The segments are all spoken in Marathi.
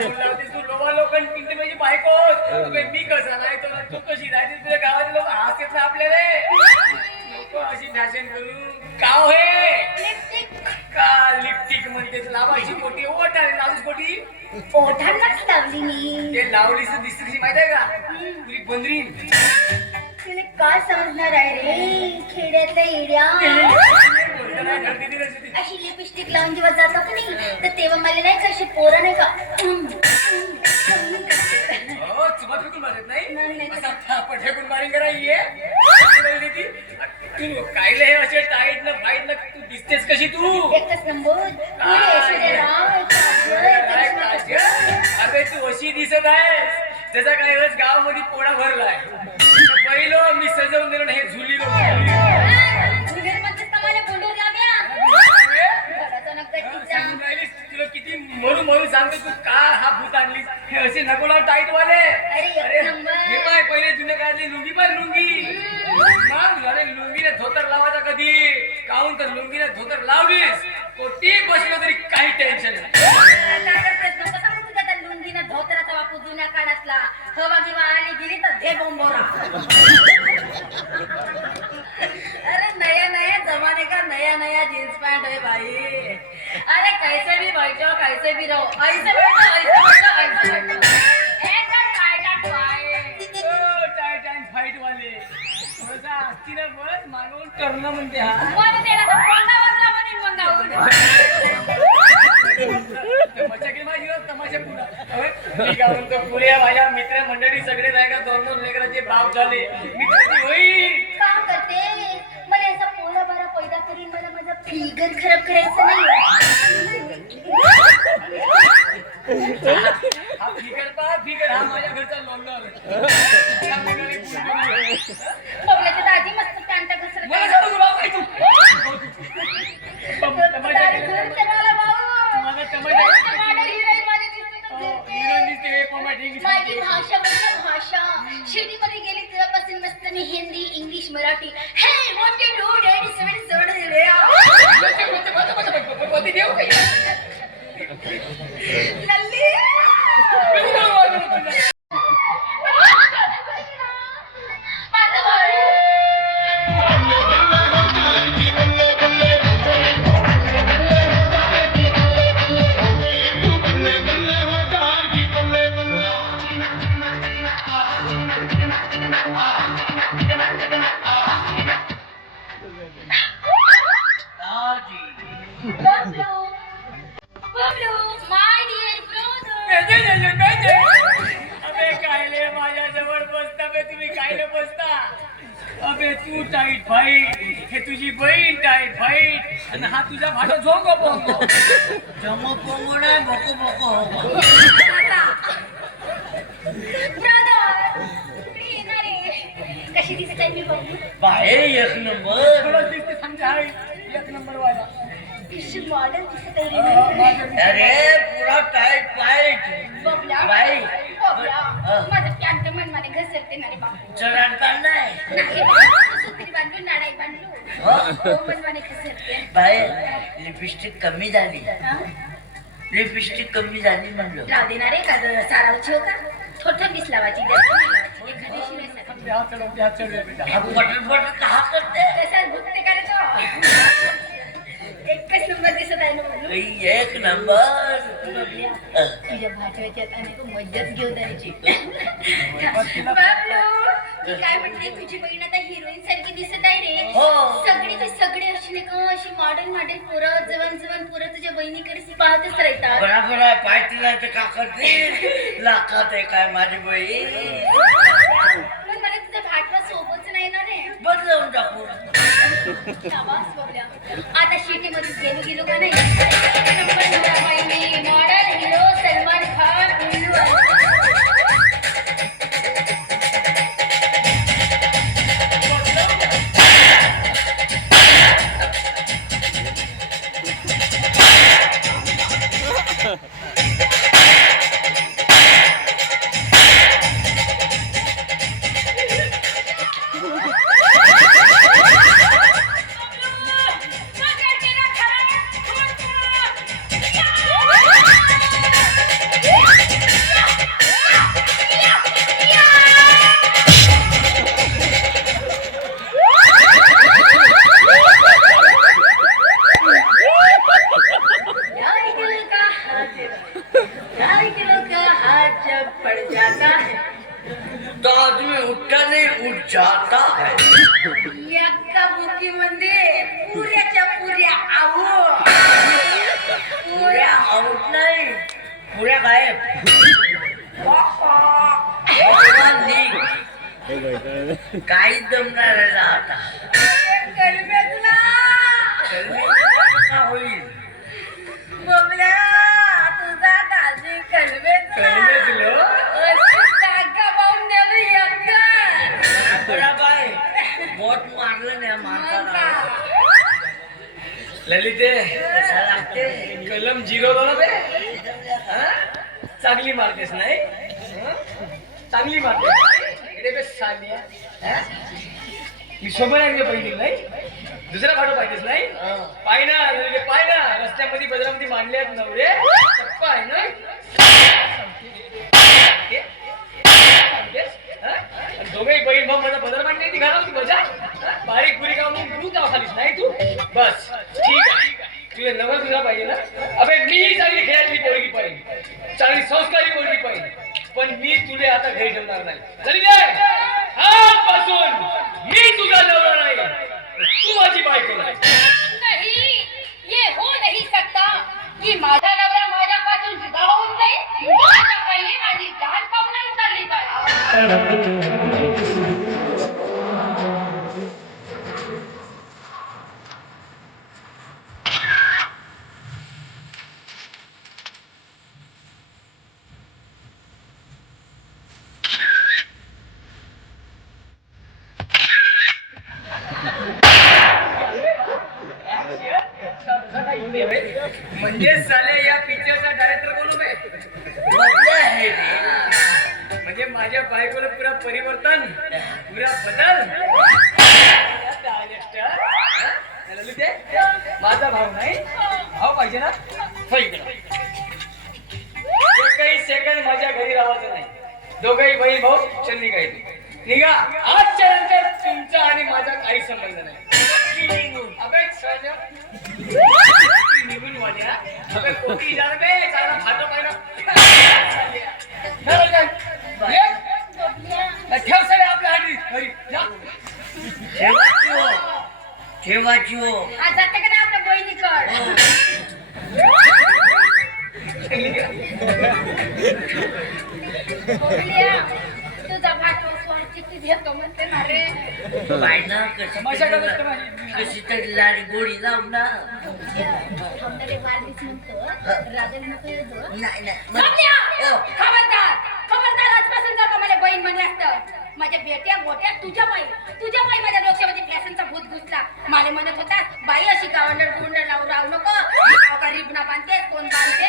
तू लोवा लोखंड पिंट म्हणजे बायको मी कसा नाही तू कशी राहते तुझ्या गावात लोक हसत ना आपल्याला लोक अशी फॅशन करून काव हे का लिपस्टिक म्हणते लावायची मोठी ओठ आली लावलीस मोठी ओठांनाच लावली मी ते लावलीस दिसते कशी माहिती आहे का तुझी बंदरीन तिने काय समजणार आहे रे खेड्यातल्या एरिया अशी लिपस्टिक लावून जेव्हा जातो का नाही तर तेव्हा मला नाही का अशी पोरं नाही का चुमा फेकून मारत नाही असा फेकून मारिंग करायची तू कायले हे असे टाईट न फाईट न तू दिसतेस कशी तू एकच नंबर अरे तू अशी दिसत आहेस जसा काय वेळेस गावामध्ये पोळा भरलाय पहिलं मी सजवून दिलं हे झुलीलो तुला किती मरू मरू सांगतो तू का हा भूत आणलीस हे असे नको लाव टाईट वाले अरे हे पाय पहिले जुन्या काळातली लुंगी पण लुंगी मग अरे लुंगीने धोतर लावायचा कधी काहून तर लुंगीने धोतर लावलीस कोटी बसलो तरी काही टेन्शन नाही लुंगीने धोतराचा बापू जुन्या काळातला हवा किंवा आली गेली तर दे बोंबोरा अरे नया नया जमाने का नया नया जीन्स पैंट है भाई अरे कैसे भी बैठो कैसे भी रहो ऐसे बैठो एकदम टाइट एंड फाइट वाले थोडासा आस्तीला बस मागवून करणं म्हणते हा मला त्याला तर कोंडा बसला म्हणून मंगावून मच्छा माझी तमाशा पुरा मी काय म्हणतो पुऱ्या माझ्या मित्र मंडळी सगळे नाही का दोन दोन लेकराचे बाप झाले मी कधी होईल काम करते मला असा पोला बारा पैदा करीन मला माझा फिगर खराब करायचं हा फिगर हा माझ्या घरचा लोंडर बघल्याच्या दाजी मस्त पॅन्टा घसरत मला सांगू तुला काय तू माझी भाषा भाषा शेतीमध्ये गेली तेव्हापासून मस्त मी हिंदी इंग्लिश मराठी हे व्हॉट यू डू डॅडी सेवन सोड दिले लल्ली तू टाईट फाईट हे तुझी बहीण टाईट फाईट आणि हा तुझा भाडो झोंगो पोंगो जमो पोंगो नाही भोको भोको कशी दिसत आहे मी बघू बाहेर एक नंबर थोडं दिसते समजा एक नंबर वाला कशी मॉडेल दिसत आहे अरे पुरा टाइट टाइट बबल्या बाई माझं पॅन्ट मनमाने घसरते ना रे बापू चढता नाही नाही बाबा, सुतरी बांधून नाडाई बांधलो मनमाने घसरते बाई लिपस्टिक कमी झाली हा? लिपस्टिक कमी झाली म्हणलं राव देणार आहे का सारावची हो का थोडं दिस लावायची एखादी शिवायसाठी हा बटर बटर का करते कसा भुकते का रे तो एकच नंबर दिसत आहे ना म्हणून एक नंबर तुझ्या भाषेच्यात आणि तू मज्जाच घेऊ द्यायची बाबलो मी काय म्हटले तुझी बहीण आता हिरोईन सारखी दिसत आहे रे हो. सगळी सगळे अशी नाही का अशी मॉडेल पोरं जवान पोरं तुझ्या बहिणीकडे पाहतच राहतात बराबर आहे पाय तिला ते का करते लाखात आहे काय माझी बहीण पण मला तुझा भाटवा सोबतच नाही ना रे बदलवून टाकू शाबास बबल्या आता शेतीमध्ये गेलो का नाही मॉडेल हिरो सलमान खान उल्लू एका बुकी मध्ये पुऱ्याच्या पुऱ्या आहो पुऱ्या आऊट नाही पुऱ्या गायब भगवान लीग. काहीच जमणार आहे ना आता गणपतला का होईल बबल्या तुझा दाजी कलवेतला जागा पाहून गेलो एकदा बराबर बोट मारलं नाही माणसाला ललिते कशा लागते कलम 0 दोन बे हा? चांगली मारतेस नाही हा? चांगली मारतेस इकडे बे सालिया हा? मी सोबत आहे पहिली नाही दुसरा फाटो पाहिजेस नाही पाय ना ललिते पाय ना रस्त्यामध्ये बजारामध्ये मांडले आहेत नवरे टप्पा आहे ना दोघेही बहीण भाऊ माझा बदल मांडली ती घालव ती बजा हा? बारीक बुरी काम तू जाऊ खालीस नाही तू बस ठीक आहे तुझे नवल तुला पाहिजे ना अबे मी चांगली खेळातली पोरगी पाहिजे चांगली संस्कारी पोरगी पाहिजे पण मी तुले आता घरी ठेवणार नाही चली दे आजपासून मी तुझा नवरा नाही तू माझी बायको नाही नहीं ये हो नहीं सकता कि माझा नवरा माझ्यापासून जुदा होऊन जाईल माझ्या पहिले माझी जान कापून चालली पाहिजे म्हणजे साले या पिक्चरचा डायरेक्टर कोण उभे बदले आहे रे म्हणजे माझ्या बायकोला पुरा परिवर्तन पुरा बदल डायरेक्टर ललिते माझा भाऊ नाही भाऊ पाहिजे ना एकही सेकंद माझ्या घरी राहायचं नाही दोघही बहीण भाऊ चल निघायचे निघा आजच्या नंतर तुमचा आणि माझा काही संबंध नाही अबे साल्या निघून वाल्या अबे कोटी जाण बे चाला फाटो पाहिला ठेव सगळे आपल्या हाती घरी जा ठेवाची हो आज जाते का नाही आपल्या बहिणीकड तुझा भाट किती घेतो म्हणते ना रे पाहिलं तमाशा करत कशी तरी लाडी गोडी लावू ना नाही खबरदार खबरदार आजपासून जर का मला बहीण म्हणलं असतं माझ्या बेट्या गोट्या तुझ्या बाई माझ्या डोक्यामध्ये फॅशनचा भूत घुसला मला म्हणत होता बाई अशी गावंडर गुंडर लावून राहू नको गाव का रिबना बांधते कोण बांधते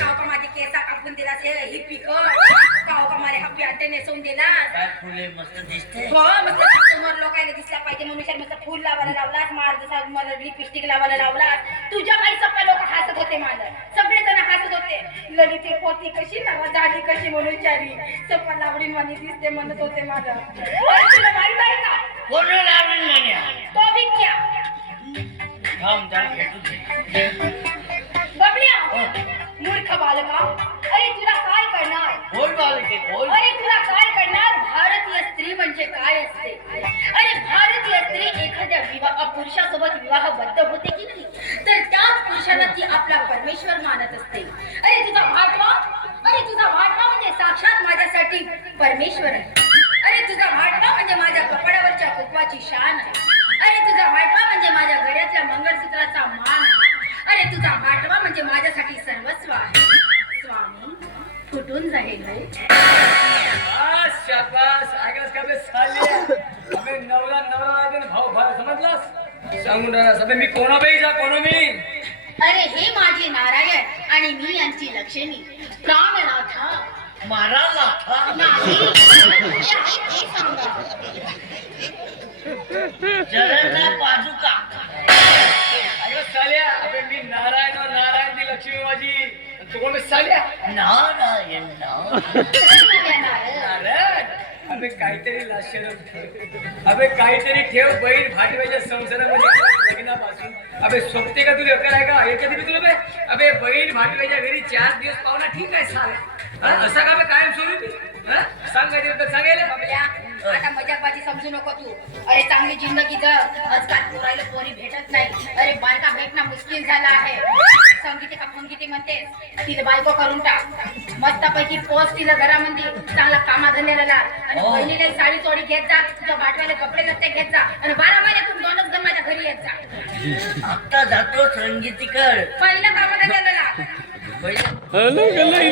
गाव का माझे केसा कापून दिला ही पिक गाव का मला हप्पी अंटे नेसवून दिला काय फुले मस्त दिसते हो मस्त समोर लोकायला दिसला पाहिजे म्हणून मस्त फुल लावायला लावलास मार जसा मला लिपस्टिक लावायला लावलास तुझ्या बाई सगळे लोक हसत होते माझं सगळे जण हसत होते ललिते पोती कशी नवा झाली कशी म्हणून विचारी सप्पा लावडीन वाणी दिसते म्हणत होते माझं तुला माहित आहे का कोण लावून नाही तो विक्या थांब जा भेटू दे बबड्या मूर्ख बालका अरे तुला काय करणार बोल बालके बोल अरे तुला काय करणार भारतीय स्त्री म्हणजे काय असते अरे भारतीय स्त्री एखाद्या पुरुषासोबत विवाहबद्ध होते की नाही तर त्याच पुरुषाला ती आपला परमेश्वर मानत असते अरे तुझा भाटवा म्हणजे साक्षात माझ्यासाठी परमेश्वर आहे अरे तुझा भाटवा म्हणजे माझ्या कपड्यावरच्या कुंकवाची शान आहे अरे तुझा भाटवा म्हणजे माझ्या गळ्यातल्या मंगळसूत्राचा मान आहे अरे तुझा भाटवा म्हणजे माझ्यासाठी सर्वस्व आहे स्वामी फुटून जाईल शाबास ऐकलास का बे सालिया अबे नवरा आहे भाऊ भाऊ समजलास सांगून राहिला सबे मी कोणा बाई जा कोण मी अरे हे माझे नारायण आणि मी यांची लक्ष्मी प्राणनाथा मारा लाथा नाही हे सांगा जगन्नाथ पादुका ऐकलास सालिया अबे मी नारायण ती लक्ष्मी माझी तू कोण बे सालिया नारायण नारायण अबे काहीतरी लाश्य अबे काहीतरी ठेव बहीण भाटव्याच्या संसारामध्ये लग्नापासून अबे सोबते का तुला अक्कल आहे का हे कधी तुला बे अबे बहीण भाटव्याच्या घरी 4 दिवस पाहुणा ठीक आहे साला असं का बे कायम सोडून सांग काय तर सांगायला आता मजाकबाजी समजू नको तू. अरे चांगली जिंदगी जग. आजकाल पोरायला पोरी भेटत नाही. अरे बायका भेटणं मुश्किल झालं आहे. संगीते का फंगीते म्हणते तिला बायको करून टाक. मस्तपैकी पोस्ट तिला घरामध्ये चांगला कामाधंद्याला लाग. आणि बहिणीला साडी चोडी घेत जा. तुझ्या बाटवाले कपडे लत्ते घेत जा. आणि 12 महिन्यातून 2च जण माझ्या घरी येत जा. आता जातो संगीतीकर पहिलं कामाधंद्याला लाग. पहिले